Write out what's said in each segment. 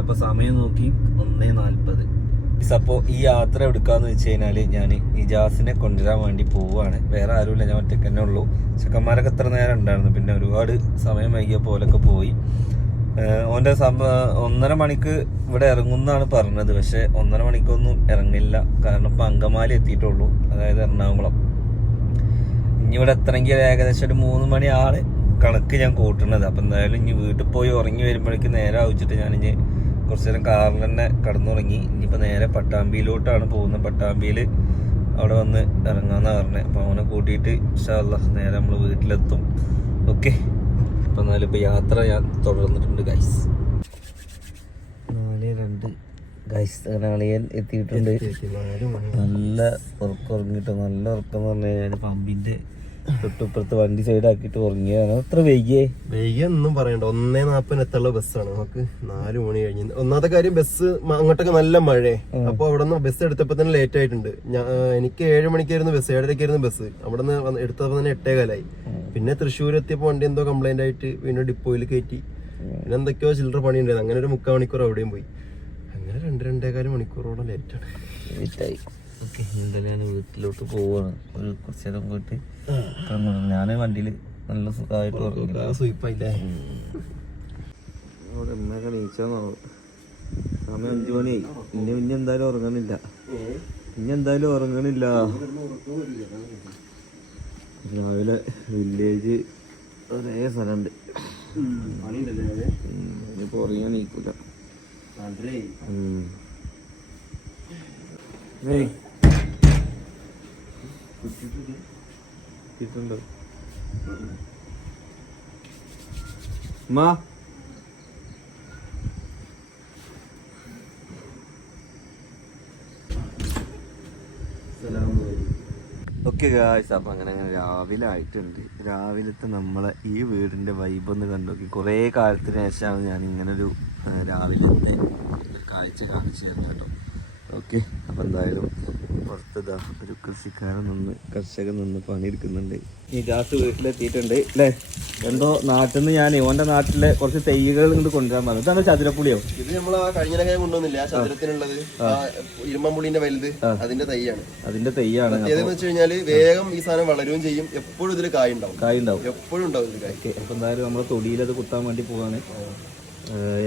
അപ്പൊ സമയം നോക്കി. ഒന്നേ നാല്പത്. അപ്പോൾ ഈ യാത്ര എടുക്കാന്ന് വെച്ച് കഴിഞ്ഞാൽ ഞാൻ ഇജാസിനെ കൊണ്ടുവരാൻ വേണ്ടി പോവാണ്. വേറെ ആരുമില്ല ഞാൻ ഒറ്റയ്ക്ക് തന്നെ ഉള്ളൂ. ചെക്കന്മാരൊക്കെ എത്ര നേരം ഉണ്ടായിരുന്നു. പിന്നെ ഒരുപാട് സമയം വൈകിയ പോലൊക്കെ പോയി. ഓന്റെ ഒന്നര മണിക്ക് ഇവിടെ ഇറങ്ങുന്നാണ് പറഞ്ഞത്. പക്ഷെ ഒന്നര മണിക്കൊന്നും ഇറങ്ങില്ല. കാരണം ഇപ്പൊ അങ്കമാലി എത്തിയിട്ടുള്ളൂ. അതായത് എറണാകുളം. ഇനി ഇവിടെ എത്തണമെങ്കിൽ ഏകദേശം ഒരു മൂന്ന് മണി ആൾ കണക്ക് ഞാൻ കൂട്ടണത്. അപ്പം എന്തായാലും ഇനി വീട്ടിൽ പോയി ഉറങ്ങി വരുമ്പോഴേക്ക് നേരെ ആവശ്യമായിട്ട് ഞാൻ ഇനി കുറച്ച് നേരം കാറിൽ തന്നെ കടന്നുറങ്ങി. ഇനിയിപ്പോൾ നേരെ പട്ടാമ്പിയിലോട്ടാണ് പോകുന്നത് പട്ടാമ്പിയിൽ അവിടെ വന്ന് ഇറങ്ങാമെന്നാണ് പറഞ്ഞത് അപ്പോൾ അവനെ കൂട്ടിയിട്ട് ഇഷ്ടമല്ല നേരെ നമ്മൾ വീട്ടിലെത്തും. ഓക്കെ. അപ്പം എന്നാലും ഇപ്പോൾ യാത്ര ഞാൻ തുടർന്നിട്ടുണ്ട് ഗൈസ് നാല് രണ്ട്. ഗൈസ് നാളിയൻ എത്തിയിട്ടുണ്ട്. നല്ല ഉറക്കം ഉറങ്ങിയിട്ട് നല്ല ഉറക്കം എന്ന് പറഞ്ഞു കഴിഞ്ഞാൽ പമ്പിന്റെ തൊട്ടിപ്പുറത്ത് വണ്ടി സൈഡ് ആക്കിയിട്ട് ഉറങ്ങിയാണ് അത്ര വൈകിയേ. വൈകിയ ഒന്നും പറയണ്ട. ഒന്നേ നാപ്പതിന് എത്തുള്ള ബസ്സാണ് നമുക്ക് നാല് മണി കഴിഞ്ഞ്. ഒന്നാമത്തെ കാര്യം ബസ് അങ്ങോട്ടൊക്കെ നല്ല മഴയെ. അപ്പൊ അവിടെ നിന്ന് ബസ് എടുത്തപ്പോ തന്നെ ലേറ്റ് ആയിട്ടുണ്ട്. എനിക്ക് ഏഴ് മണിക്കായിരുന്നു ബസ് ഏഴരക്കായിരുന്നു ബസ് അവിടെ നിന്ന് എടുത്തപ്പോ തന്നെ എട്ടേ കാലായി. പിന്നെ തൃശ്ശൂർ എത്തിയപ്പോ വണ്ടി എന്തോ കംപ്ലൈന്റ് ആയിട്ട് വീണ്ടും ഡിപ്പോയിൽ കയറ്റി പിന്നെ എന്തൊക്കെയോ ചില്ലറ പണി ഉണ്ടായിരുന്നു അങ്ങനെ ഒരു മുക്കാൽ മണിക്കൂർ അവിടെയും പോയി. അങ്ങനെ രണ്ട് രണ്ടേകാൽ മണിക്കൂറോളം ലേറ്റ് ആണ്. ലേറ്റായി ഓക്കെ എന്തായാലും ഞാൻ വീട്ടിലോട്ട് പോവാണ്. ഒരു കുറച്ച് നേരം പോയിട്ട് ഞാൻ വണ്ടിയിൽ നല്ല സുഖമായിട്ട് ഉറങ്ങി സൂയിപ്പായില്ലേ അവിടെ എന്നൊക്കെ നീച്ചാന്നോ സമയം അഞ്ചു മണിയായി പിന്നെ പിന്നെ എന്തായാലും ഉറങ്ങണില്ല. പിന്നെ എന്തായാലും ഉറങ്ങണില്ല. രാവിലെ വില്ലേജ് ഒരേ സ്ഥലമുണ്ട്. ഇനിയിപ്പോ ഉറങ്ങാൻ നീക്കൂല ഉം. ഏയ്. കിട്ടുന്നുണ്ടോ. മാ ഓക്കെ ഗായ്സ് അപ്പം അങ്ങനെ അങ്ങനെ രാവിലെ ആയിട്ടുണ്ട്. രാവിലത്തെ നമ്മളെ ഈ വീടിന്റെ വൈബ് ഒന്ന് കണ്ടോക്കി കുറേ കാലത്തിന് ശേഷമാണ് ഞാൻ ഇങ്ങനൊരു രാവിലത്തെ കാഴ്ച കാണിച്ചു തരുന്നത് കേട്ടോ. ഓക്കെ അപ്പം എന്തായാലും പുറത്തതാ ഒരു കൃഷിക്കാരൻ നിന്ന് കർഷകൻ നിന്ന് പണിയെടുക്കുന്നുണ്ട്. ഈ ഗ്യാസ് വീട്ടിലെത്തിയിട്ടുണ്ട്. അല്ലേ എന്തോ നാട്ടിൽ നിന്ന് ഞാൻ ഓന്റെ നാട്ടിലെ കുറച്ച് തെയ്യകൾ ഇങ്ങോട്ട് കൊണ്ടുവരാൻ പറഞ്ഞു. ഇതാണ് ചതുരപ്പുളിയോ? ഇത് നമ്മൾ ആ കഴിഞ്ഞ കൊണ്ടുവന്നില്ല? ആ ചതുരത്തിനുള്ളത്. ആ. ഇരുമ്പമ്പുള്ളിന്റെ വലുത് അതിന്റെ തൈയാണ്. അതിന്റെ തൈയാണ്. ഏതെന്ന് വെച്ച് കഴിഞ്ഞാൽ വേഗം ഈ സാധനം വളരുകയും ചെയ്യും. എപ്പോഴും ഇതിൽ കായ ഉണ്ടാവും കായ് ഉണ്ടാവും എപ്പോഴും ഉണ്ടാവും ഇതിൽ കായ്. അപ്പം എന്തായാലും നമ്മൾ തൊടിയിലത് കുത്താൻ വേണ്ടി പോവാണ്.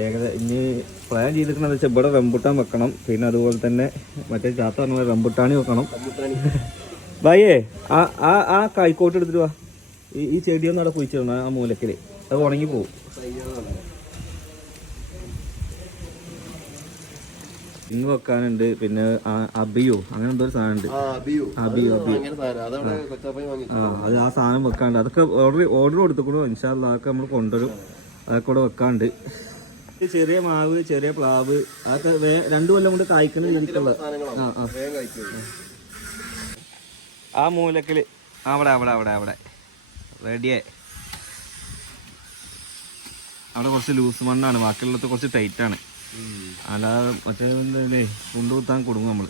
ഏകദേശം ഇനി പ്ലാൻ ചെയ്തിരിക്കുന്നത് വെച്ചാൽ ഇവിടെ റംബുട്ടാൻ വെക്കണം. പിന്നെ അതുപോലെ തന്നെ മറ്റേ ചാത്ത പറഞ്ഞ റംബുട്ടാണി വെക്കണം. ഭായിയേ ആ ആ ആ കൈക്കോട്ട് എടുത്തിട്ട് വാ. ഈ ഈ ചെടിയൊന്നും അവിടെ കുഴിച്ചിടണം ആ മൂലക്കിൽ. അത് ഉണങ്ങി പോകും ഇങ്ങ് വെക്കാനുണ്ട്. പിന്നെ അബിയോ അങ്ങനെ എന്തോ ഒരു സാധനം. ഉണ്ട് അബിയോ വാങ്ങി. ആ അത് ആ സാധനം വെക്കാണ്ട്. അതൊക്കെ ഓർഡർ ഓർഡർ കൊടുത്തുകൂടും ഇൻഷാല്ല അതൊക്കെ നമ്മൾ കൊണ്ടുവരും. അതൊക്കെ കൂടെ വെക്കാണ്ട്. ചെറിയ മാവ് ചെറിയ പ്ലാവ് അതൊക്കെ വേ- രണ്ടു കൊല്ലം കൊണ്ട് കായ്ക്കുന്ന രീതിക്കുള്ള ആ ആ. ആ മൂലക്കിൽ അവിടെ അവിടെ അവിടെ അവിടെ. റെഡിയേ അവിടെ കുറച്ച് ലൂസ് മണ്ണാണ്. ബാക്കിയുള്ളത് കുറച്ച് ടൈറ്റാണ്. ആണ് അല്ലാതെ മറ്റേ എന്തേ കൊണ്ടുകുത്താൻ കൊടുക്കും നമ്മൾ.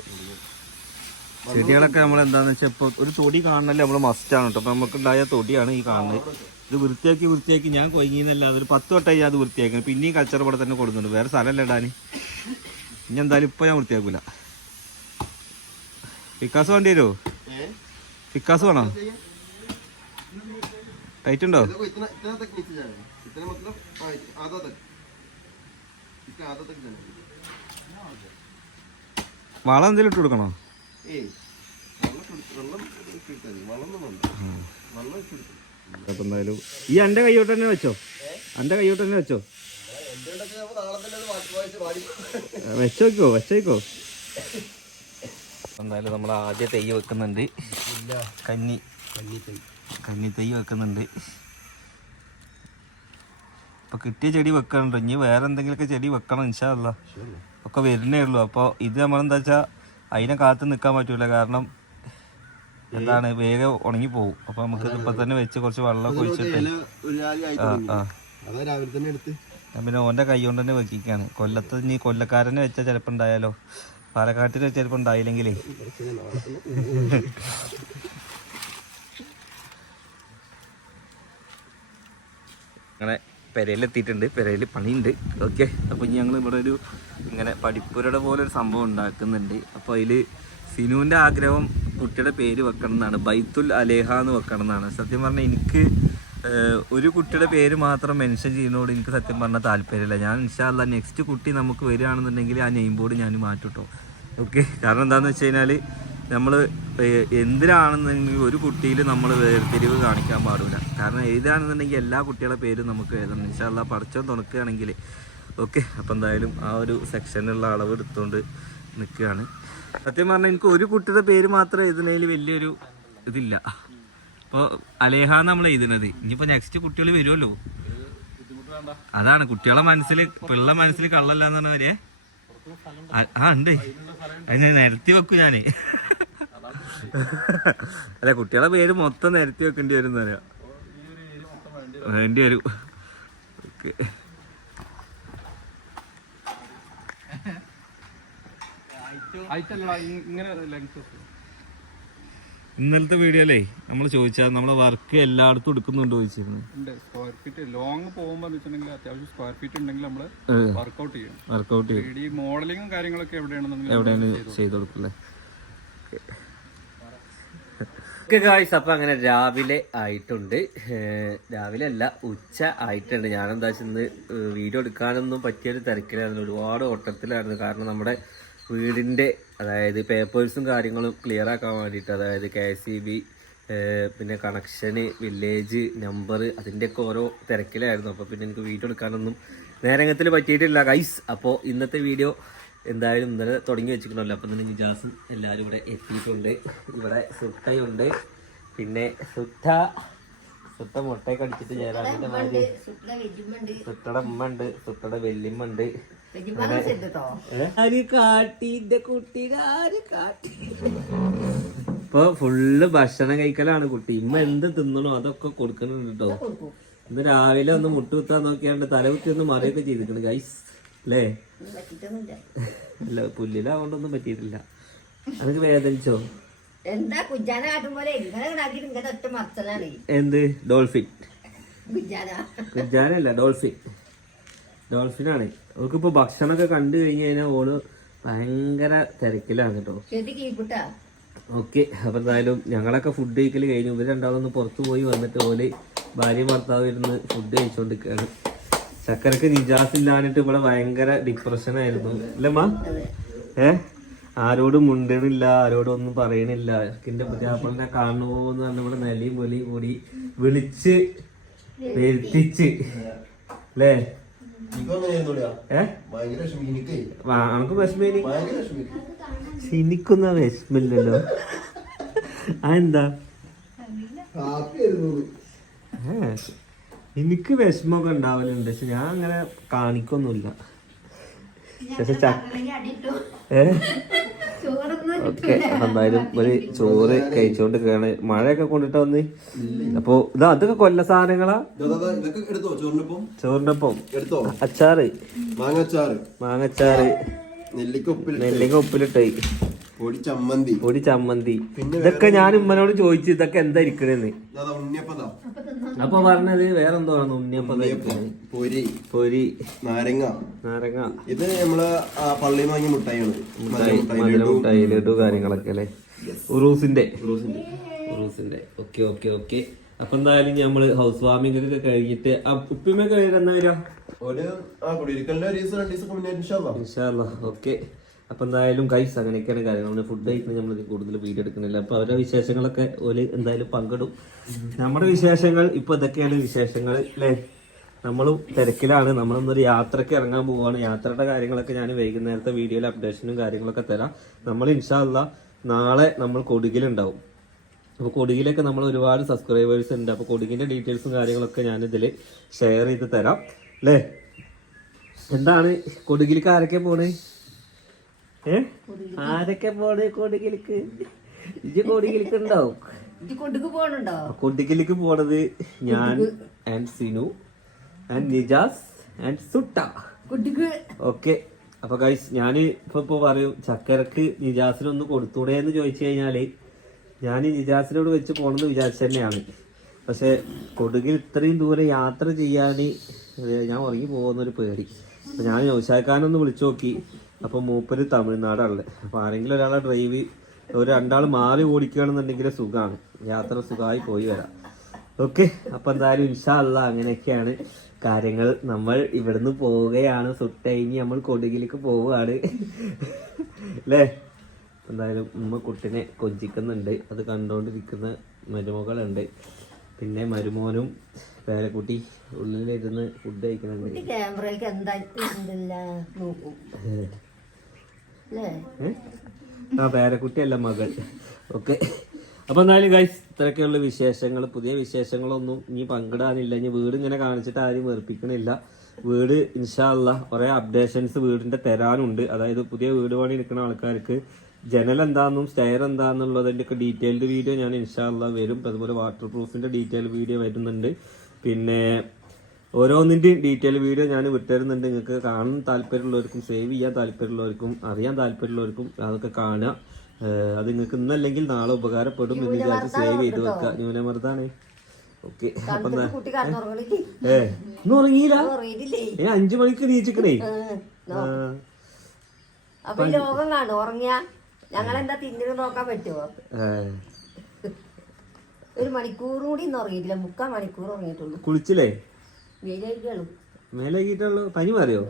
ചെടികളൊക്കെ നമ്മൾ എന്താന്ന് വെച്ചാൽ ഇപ്പോൾ ഒരു തൊടി കാണണല്ലേ നമ്മൾ മസ്റ്റാണ് കേട്ടോ അപ്പം നമുക്ക് ഉണ്ടായ തൊടിയാണ് ഈ കാണുന്നത്. ഇത് വൃത്തിയാക്കി വൃത്തിയാക്കി ഞാൻ കൊയങ്ങിന്നല്ല. അതൊരു പത്ത് വട്ടം ഞാൻ അത് വൃത്തിയാക്കണം പിന്നെയും കച്ചറ ഇവിടെ തന്നെ കൊടുക്കുന്നുണ്ട്. വേറെ സ്ഥലമല്ല ഇടാൻ ഇനി എന്തായാലും ഇപ്പം ഞാൻ വൃത്തിയാക്കൂല. വിക്കാസ് വേണ്ടി വരുമോ വിക്കാസ് വേണോ? ടൈറ്റ് ഉണ്ടോ? വളം എന്തെങ്കിലും ഇട്ട് കൊടുക്കണോ? വെള്ളം വെള്ളം വെള്ളം ഇട്ട് കൊടുക്കും. അപ്പം എന്തായാലും ഈ എന്റെ കൈയോട്ട് തന്നെ വെച്ചോ. എന്റെ കൈയോട്ട് തന്നെ വെച്ചോ. വെച്ചോക്കോ വെച്ചേക്കോ. എന്തായാലും നമ്മൾ ആദ്യ തൈ വെക്കുന്നുണ്ട്. കന്നി. കന്നി തൈ കന്നി തൈ വെക്കുന്നുണ്ട്. ഇപ്പൊ കിട്ടിയ ചെടി വെക്കണുണ്ട് ഇനി വേറെ എന്തെങ്കിലുമൊക്കെ ചെടി വെക്കണം ഇൻഷാല്ല ഒക്കെ വരുന്നേ ഉള്ളൂ. അപ്പോൾ ഇത് നമ്മളെന്താ വെച്ചാൽ അതിനെ കാത്ത് നിൽക്കാൻ പറ്റൂല. കാരണം എന്താണ് വേഗം ഉണങ്ങി പോകും അപ്പൊ നമുക്ക് ഇപ്പൊ തന്നെ വെച്ച് കുറച്ച് വെള്ളം ഒഴിച്ചിട്ട് പിന്നെ ഓന്റെ കൈ കൊണ്ട് തന്നെ വെക്കിക്കാണ്. കൊല്ലത്ത് ഇനി കൊല്ലക്കാരനെ വെച്ചാൽ ചിലപ്പോ ഉണ്ടായാലോ? പാലക്കാട്ടിന് വെച്ച ചിലപ്പോൾ ഉണ്ടായില്ലെങ്കിലേ. അങ്ങനെ പെരയിലെത്തിയിട്ടുണ്ട്. പെരയിൽ പണിയുണ്ട്. ഓക്കെ. അപ്പോൾ ഞങ്ങൾ ഇവിടെ ഒരു ഇങ്ങനെ പഠിപ്പുരയുടെ പോലെ ഒരു സംഭവം ഉണ്ടാക്കുന്നുണ്ട്. അപ്പോൾ അതിൽ സിനുവിന്റെ ആഗ്രഹം കുട്ടിയുടെ പേര് വെക്കണം എന്നാണ്. ബൈത്തുൽ അലേഹ എന്ന് വെക്കണം എന്നാണ്. സത്യം പറഞ്ഞാൽ എനിക്ക് ഒരു കുട്ടിയുടെ പേര് മാത്രം മെൻഷൻ ചെയ്യുന്നതോട് എനിക്ക് സത്യം പറഞ്ഞാൽ താല്പര്യമില്ല. ഞാൻ ഇൻഷാല്ല നെക്സ്റ്റ് കുട്ടി നമുക്ക് വരികയാണെന്നുണ്ടെങ്കിൽ ആ നെയിം ബോർഡ് ഞാൻ മാറ്റിട്ടോ. ഓക്കെ കാരണം എന്താണെന്ന് വെച്ച് കഴിഞ്ഞാൽ നമ്മൾ എന്തിനാണെന്നുണ്ടെങ്കിൽ ഒരു കുട്ടിയിൽ നമ്മൾ വേർതിരിവ് കാണിക്കാൻ പാടില്ല. കാരണം എഴുതാണെന്നുണ്ടെങ്കിൽ എല്ലാ കുട്ടികളുടെ പേരും നമുക്ക് എഴുതണം. ഇൻഷാല്ല പഠിച്ചോ തുണക്കുകയാണെങ്കിൽ ഓക്കെ അപ്പോൾ എന്തായാലും ആ ഒരു സെക്ഷനിലുള്ള അളവ് എടുത്തുകൊണ്ട് നിൽക്കുകയാണ്. സത്യം പറഞ്ഞാൽ എനിക്ക് ഒരു കുട്ടിയുടെ പേര് മാത്രം എഴുതുന്നതിൽ വലിയൊരു ഇതില്ല. അപ്പോൾ അലേഹ നമ്മൾ എഴുതുന്നത്. ഇനിയിപ്പോൾ നെക്സ്റ്റ് കുട്ടികൾ വരുമല്ലോ അതാണ് കുട്ടികളെ മനസ്സിൽ പിള്ള മനസ്സിൽ കള്ളല്ല എന്ന് പറഞ്ഞവരെ ആ ഉണ്ട്. അതിന് നിരത്തി വെക്കും ഞാൻ. അല്ല കുട്ടികളെ പേര് മൊത്തം നിരത്തി വെക്കേണ്ടി വരും പറയാ. വേണ്ടി വരും. ഓക്കെ. ഇന്നലത്തെ വീഡിയോയിലേ നമ്മൾ ചോദിച്ചാൽ നമ്മളെ വർക്ക് എല്ലായിടത്തും എടുക്കുന്നുണ്ടോ ചോദിച്ചിരുന്നു. ഉണ്ട്. സ്ക്വയർ ഫീറ്റ് ലോങ് പോകുമ്പോൾ അത്യാവശ്യം സ്ക്വയർ ഫീറ്റ് ഉണ്ടെങ്കിൽ നമ്മൾ ചെയ്യും. മോഡലിങ്ങും കാര്യങ്ങളൊക്കെ എവിടെയാണെന്നുണ്ടെങ്കിൽ എവിടെയാണ് ചെയ്ത് കൊടുക്കല്ലേ ഗായ്സ് അപ്പൊ അങ്ങനെ രാവിലെ ആയിട്ടുണ്ട്. രാവിലെ അല്ല ഉച്ച ആയിട്ടുണ്ട്. ഞാനെന്താ എന്താ വെച്ചാൽ ഇന്ന് വീഡിയോ എടുക്കാനൊന്നും പറ്റിയൊരു തിരക്കിലായിരുന്നു. ഒരുപാട് ഓട്ടത്തിലായിരുന്നു. കാരണം നമ്മുടെ വീടിന്റെ അതായത് പേപ്പേഴ്സും കാര്യങ്ങളും ക്ലിയർ ആക്കാൻ വേണ്ടിയിട്ട് അതായത് കെ സി ബി പിന്നെ കണക്ഷന് വില്ലേജ് നമ്പർ അതിന്റെയൊക്കെ ഓരോ തിരക്കിലായിരുന്നു. അപ്പോൾ പിന്നെ എനിക്ക് വീഡിയോ എടുക്കാനൊന്നും നേരങ്ങത്തിൽ പറ്റിയിട്ടില്ല. ഗൈസ് അപ്പോൾ ഇന്നത്തെ വീഡിയോ എന്തായാലും ഇന്നലെ തുടങ്ങി വെച്ചിട്ടുണ്ടല്ലോ. അപ്പം തന്നെ നിജാസും എല്ലാവരും ഇവിടെ എത്തിയിട്ടുണ്ട്. ഇവിടെ സുട്ടയുണ്ട്. പിന്നെ സുട്ട സുട്ട മുട്ടയൊക്കെ അടിച്ചിട്ട് ജയറാമിന്റെ മാതിരി. സുട്ടയുടെ ഉമ്മ ഉണ്ട് സുട്ടയുടെ വെല്ലിമ്മ ഉണ്ട് ഇപ്പൊ ഫുള്ള് ഭക്ഷണം കഴിക്കലാണ് കുട്ടി. ഇമ്മ എന്ത് തിന്നണോ അതൊക്കെ കൊടുക്കുന്നുണ്ട് കേട്ടോ ഇന്ന് രാവിലെ ഒന്ന് മുട്ടുകുത്താൻ നോക്കിയാണ്ട് തലകുത്തി ഒന്ന് മറിയൊക്കെ ചെയ്തിട്ടുണ്ട് ഗൈസ് അല്ലേ അല്ല പുല്ലിലാവണ്ടൊന്നും പറ്റിയിട്ടില്ല. അതൊക്കെ വേദനിച്ചോ? എന്താ കുജാന കാട്ടുമ്പോലെ എന്ത്? ഡോൾഫിൻ. കുജാന കുജാനല്ല ഡോൾഫിൻ. ഡോൾഫിനാണ് അവൾക്കിപ്പോ ഭക്ഷണമൊക്കെ കണ്ടു കഴിഞ്ഞു കഴിഞ്ഞാൽ ഓൾ ഭയങ്കര തിരക്കിലാണ് കേട്ടോ ഓക്കെ അപ്പൊ എന്തായാലും ഞങ്ങളൊക്കെ ഫുഡ് കഴിക്കൽ കഴിഞ്ഞു. ഇവർ രണ്ടാളൊന്ന് പുറത്തു പോയി വന്നിട്ട് ഓൽ ഭാര്യ ഭർത്താവ് ഇരുന്ന് ഫുഡ് കഴിച്ചോണ്ടിരിക്കുകയാണ് ചക്കരക്ക് നിജാസ് ഇല്ലാഞ്ഞിട്ട് ഇവിടെ ഭയങ്കര ഡിപ്രഷൻ ആയിരുന്നു. അല്ലമ്മ ഏ? ആരോടും മുണ്ടണില്ല ആരോടും ഒന്നും പറയണില്ല. എന്റെ പുതിയാപ്പളിനെ കാണുമോ എന്ന് പറഞ്ഞ ഇവിടെ നിലയും പൊലിയും കൂടി വിളിച്ച് വരുത്തിച്ച്. അല്ലേ? നമുക്ക് വിഷമേനി എനിക്കൊന്നും വിഷമില്ലല്ലോ. അതെന്താ എനിക്ക് വിഷമമൊക്കെ ഉണ്ടാവലുണ്ട്. പക്ഷെ ഞാൻ അങ്ങനെ കാണിക്കൊന്നുമില്ല. ഓക്കെ എന്തായാലും ഒരു ചോറ് കഴിച്ചോണ്ട് കേണ് മഴയൊക്കെ കൊണ്ടിട്ട് വന്ന്? അപ്പൊ ഇതാ അതൊക്കെ കൊല്ല സാധനങ്ങളാ? ചോറിനൊപ്പം? അച്ചാറ്. മാങ്ങച്ചാറ് മാങ്ങച്ചാറ് നെല്ലിക്ക ഉപ്പിലിട്ടായി നെല്ലിക്ക ഉപ്പിലിട്ട്. പൊടി ചമ്മന്തി. പൊടി ചമ്മന്തി. ഇതൊക്കെ ഞാൻ ഉമ്മനോട് ചോദിച്ചു ഇതൊക്കെ എന്താ ഇരിക്കണെന്ന്. ഉണ്ണിയപ്പതാ. അപ്പൊ പറഞ്ഞത് വേറെന്തോ ഉണ്ണിയപ്പം പൊരി. പൊരി. നാരങ്ങ. നാരങ്ങ. ഇത് നമ്മൾ പള്ളി പള്ളിയിൽ വാങ്ങിയ മുട്ടായിയാണ്. മുട്ടായി ലഡു. കാര്യങ്ങളൊക്കെ അല്ലേ? ഉറൂസിന്റെ. ഉറൂസിന്റെ. Okay okay okay. അപ്പൊ എന്തായാലും നമ്മൾ ഹൗസ് വാമിംഗ് ഒക്കെ കഴിഞ്ഞിട്ട് ആ ഉപ്പിമൊക്കെ എന്നാ വരാം ഒരു കുടിയിരിക്കലിന്റെ ഒരു ദിവസം രണ്ട് ദിവസം ഓക്കെ. അപ്പൊ എന്തായാലും ഗൈസ് അങ്ങനെയൊക്കെയാണ് കാര്യങ്ങൾ നമ്മൾ ഫുഡ് കഴിക്കുന്നത് നമ്മൾ കൂടുതൽ വീഡിയോ എടുക്കുന്നില്ല. അപ്പൊ അവരുടെ വിശേഷങ്ങളൊക്കെ ഒരു എന്തായാലും പങ്കിടും. നമ്മുടെ വിശേഷങ്ങൾ ഇപ്പൊ ഇതൊക്കെയാണ് വിശേഷങ്ങൾ അല്ലേ? നമ്മളും തിരക്കിലാണ്. നമ്മളൊന്നൊരു യാത്രയ്ക്ക് ഇറങ്ങാൻ പോവുകയാണ് യാത്രയുടെ കാര്യങ്ങളൊക്കെ ഞാൻ വൈകുന്നേരത്തെ വീഡിയോയിൽ അപ്ഡേഷനും കാര്യങ്ങളൊക്കെ തരാം. നമ്മൾ ഇൻഷാല്ല നാളെ നമ്മൾ കൊടുകിലുണ്ടാവും. അപ്പോൾ കൊടുകിലൊക്കെ നമ്മൾ ഒരുപാട് സബ്സ്ക്രൈബേഴ്സ് ഉണ്ട്. അപ്പോൾ കൊടുകിന്റെ ഡീറ്റെയിൽസും കാര്യങ്ങളൊക്കെ ഞാൻ ഇതിൽ ഷെയർ ചെയ്ത് തരാം. അല്ലേ? എന്താണ്? കൊടുകിലേക്ക് ആരൊക്കെ പോണേ? ആരൊക്കെ പോണേ കൊടുകിലേക്ക് ഇജ്ജ് കൊടുകിലേക്ക് ഉണ്ടാവും കൊടിക്കലേക്ക് പോണത് ഞാൻ and Sinu and Nijas and Sutta. Okay. അപ്പൊ ഗൈസ് ഞാൻ ഇപ്പൊ ഇപ്പൊ പറയും ചക്കരക്ക് നിജാസിനൊന്ന് കൊടുത്തൂടെ എന്ന് ചോദിച്ചു കഴിഞ്ഞാൽ ഞാൻ നിജാസിനോട് വെച്ച് പോണെന്ന് വിചാരിച്ചു തന്നെയാണ്. പക്ഷെ കൊടുകിൽ ഇത്രയും ദൂരെ യാത്ര ചെയ്യാൻ ഞാൻ ഉറങ്ങി പോകുന്നൊരു പേടി. ഞാൻ നൗഷാക്കാനൊന്ന് വിളിച്ചു നോക്കി. അപ്പൊ മൂപ്പര് തമിഴ്നാടാണുള്ളത്. അപ്പൊ ആരെങ്കിലും ഒരാളെ ഡ്രൈവ് ഒരു രണ്ടാൾ മാറി ഓടിക്കുകയാണെന്നുണ്ടെങ്കിൽ സുഖമാണ് യാത്ര സുഖമായി പോയി വരാം. ഓക്കെ അപ്പൊ എന്തായാലും ഇൻഷാ അല്ല അങ്ങനെയൊക്കെയാണ് കാര്യങ്ങൾ. നമ്മൾ ഇവിടുന്ന് പോവുകയാണ്. സുട്ടഴിഞ്ഞ് നമ്മൾ കൊടുകിലേക്ക് പോവുകയാണ്. അല്ലേ എന്തായാലും ഉമ്മ കുട്ടിനെ കൊഞ്ചിക്കുന്നുണ്ട്. അത് കണ്ടുകൊണ്ടിരിക്കുന്ന മരുമകളുണ്ട്. പിന്നെ മരുമോനും പേരക്കുട്ടി ഉള്ളിലിരുന്ന് ഫുഡ് കഴിക്കുന്നുണ്ട്. ക്യാമറയിലേക്ക് എന്താ നോക്കും? ആ പേരക്കുട്ടിയല്ല മകൾ. ഓക്കെ. അപ്പൊ എന്നാലും ഗൈസ് ഇത്രയൊക്കെയുള്ള വിശേഷങ്ങൾ പുതിയ വിശേഷങ്ങളൊന്നും ഇനി പങ്കിടാനില്ല. ഇനി വീട് ഇങ്ങനെ കാണിച്ചിട്ട് ആരും വെറുപ്പിക്കണില്ല. വീട് ഇൻഷാല്ല കുറെ അപ്ഡേഷൻസ് വീടിന്റെ തരാനുണ്ട്. അതായത് പുതിയ വീട് പണി നിൽക്കുന്ന ആൾക്കാർക്ക് ജനൽ എന്താണെന്നും സ്റ്റെയർ എന്താണെന്നുള്ളതിന്റെ ഒക്കെ ഡീറ്റെയിൽഡ് വീഡിയോ ഞാൻ ഇൻഷാല്ല വരും. അതുപോലെ വാട്ടർ പ്രൂഫിന്റെ ഡീറ്റെയിൽ വീഡിയോ വരുന്നുണ്ട്. പിന്നെ ഓരോന്നിന്റെയും ഡീറ്റെയിൽ വീഡിയോ ഞാൻ വിട്ടുതരുന്നുണ്ട്. നിങ്ങൾക്ക് കാണാൻ താല്പര്യമുള്ളവർക്കും സേവ് ചെയ്യാൻ താല്പര്യമുള്ളവർക്കും അറിയാൻ താല്പര്യമുള്ളവർക്കും അതൊക്കെ കാണുക. അത് നിങ്ങൾക്ക് ഇന്നല്ലെങ്കിൽ നാളെ ഉപകാരപ്പെടും എന്ന് വിചാരിച്ച് സേവ് ചെയ്ത് വെക്കുക. ന്യൂനമർദ്ദാണ്. ഓക്കെ. അപ്പൊ ഏ ഇന്ന് ഉറങ്ങിയില്ല? ഏ അഞ്ചു മണിക്ക് നീച്ചിക്കണേ അപ്പൊ ലോകം കാണും. ഉറങ്ങിയ നോക്കാൻ പറ്റുമോ ഒരു മണിക്കൂർ കൂടി ഇന്ന് ഉറങ്ങിയിട്ടില്ല. മുക്കാൽ മണിക്കൂർ ഉറങ്ങിയിട്ടുള്ളൂ. കുളിച്ചില്ലേ? മേലേക്കിട്ടുള്ളൂ പനി മാറിയോ?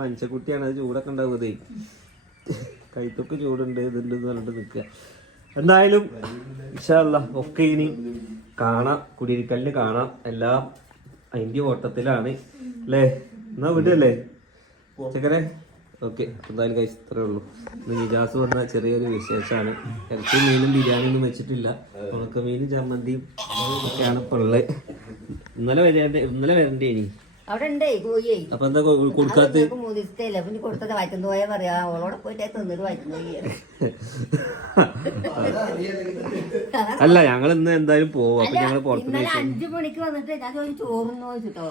മനുഷ്യക്കുട്ടിയാണ് അത് ചൂടൊക്കെ ഉണ്ടാവുന്നത് കൈത്തൊക്കെ ചൂടുണ്ട് ഇതുണ്ട് എന്ന് പറഞ്ഞിട്ട് നിൽക്കുക എന്തായാലും ഇൻഷാല്ല ഒക്കെ ഇനി കാണാം. കുടിയിരിക്കലിന് കാണാം. എല്ലാം അതിന്റെ ഓട്ടത്തിലാണ്. അല്ലേ എന്നാ വിടല്ലേ? ചെക്കരെ ഓക്കെ എന്തായാലും കഴിച്ച് ഇത്രേ ഉള്ളൂ. നിജാസ് പറഞ്ഞ ചെറിയൊരു വിശേഷമാണ്. ഇറച്ചി മീനും ബിരിയാണി ഒന്നും വെച്ചിട്ടില്ല. ഉണക്ക മീൻ ചമ്മന്തിയും ഒക്കെയാണ് ഇപ്പൊ ഉള്ളത് ഇന്നലെ വരേണ്ട ഇന്നലെ വരണ്ടേ ഇനി? അവിടെ ഉണ്ടേ കോഴിയേ അപ്പൊ എന്താ കൊടുക്കാത്ത? പിന്നെ കൊടുത്തത് പറയാ പോയിട്ട് തിന്നിട്ട് അല്ല ഞങ്ങൾ ഇന്ന് എന്തായാലും പോവും. അപ്പൊ ഞങ്ങൾ പുറത്ത് അഞ്ചു മണിക്ക് വന്നിട്ട് ഞാൻ ചോദിച്ചു ചോറുന്ന് ചോദിച്ചിട്ടോ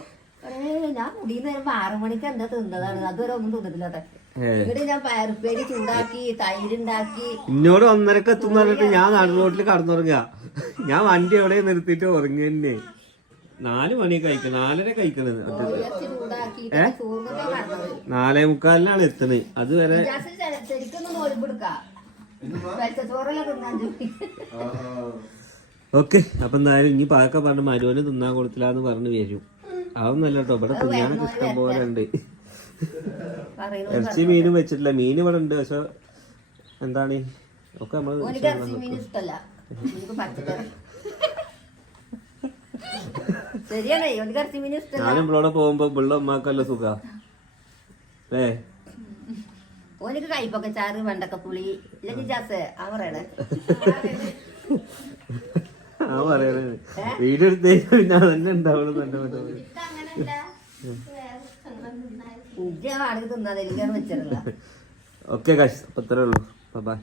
ഞാൻ കുടിന്ന് വരുമ്പോ ആറു മണിക്ക് എന്താ തിന്നതാണ്? അതുവരെ ഒന്നും ഞാൻ പയറുപ്പേരി ചൂടാക്കി തൈരുണ്ടാക്കി. ഇന്നോട് ഒന്നരക്ക് എത്തുന്ന പറഞ്ഞിട്ട് ഞാൻ നാട് റോട്ടിൽ കടന്നുറങ്ങുക ഞാൻ വണ്ടി എവിടെ നിർത്തിയിട്ട് ഉറങ്ങി തന്നെ നാല് മണി കഴിക്കണം നാലര കഴിക്കണത്. ചൂടാക്കി ചോറിനൊക്കെ കടന്നത്. നാലേ മുക്കാലിനാണ് എത്തുന്നത്. അതുവരെ വിജാസിൽ ശരി- ശരിക്കൊന്നും നോലിപ്പെടുക്കാം ചോറെല്ലാം തിന്നാൻ ചോദിക്കും. ഓക്കെ അപ്പൊ എന്തായാലും ഇനി പാക്ക പറഞ്ഞ മരുവന് തിന്നാൻ കൊടുത്തില്ലാന്ന് പറഞ്ഞു വരും. അതൊന്നല്ല കേട്ടോ. ഇവിടെ തിന്നാനൊക്കെ ഇഷ്ടം പോലെ ഉണ്ട്. ഇറച്ചി മീനും വെച്ചിട്ടില്ല. മീൻ ഇവിടെ ഉണ്ട്. പക്ഷെ എന്താണ്? ഒക്കെ നമ്മൾ ഞാനും ഇവിടെ പോകുമ്പോ പിള്ള ഉമ്മാക്കല്ല സുഖ. ഏ ഓനിക്ക് കൈപ്പൊക്കെ ചാറ് വെണ്ടക്കപ്പുളി ഇല്ലെങ്കിൽ ജാസ് ആ പറയണേ. ആ പറയണേ. വീട് എടുത്തേ പിന്നെ അതന്നെ ഉണ്ടാവുള്ളൂ. ഓക്കെ കാശ് അപ്പൊ ഇത്രേ ഉള്ളൂ. ബൈ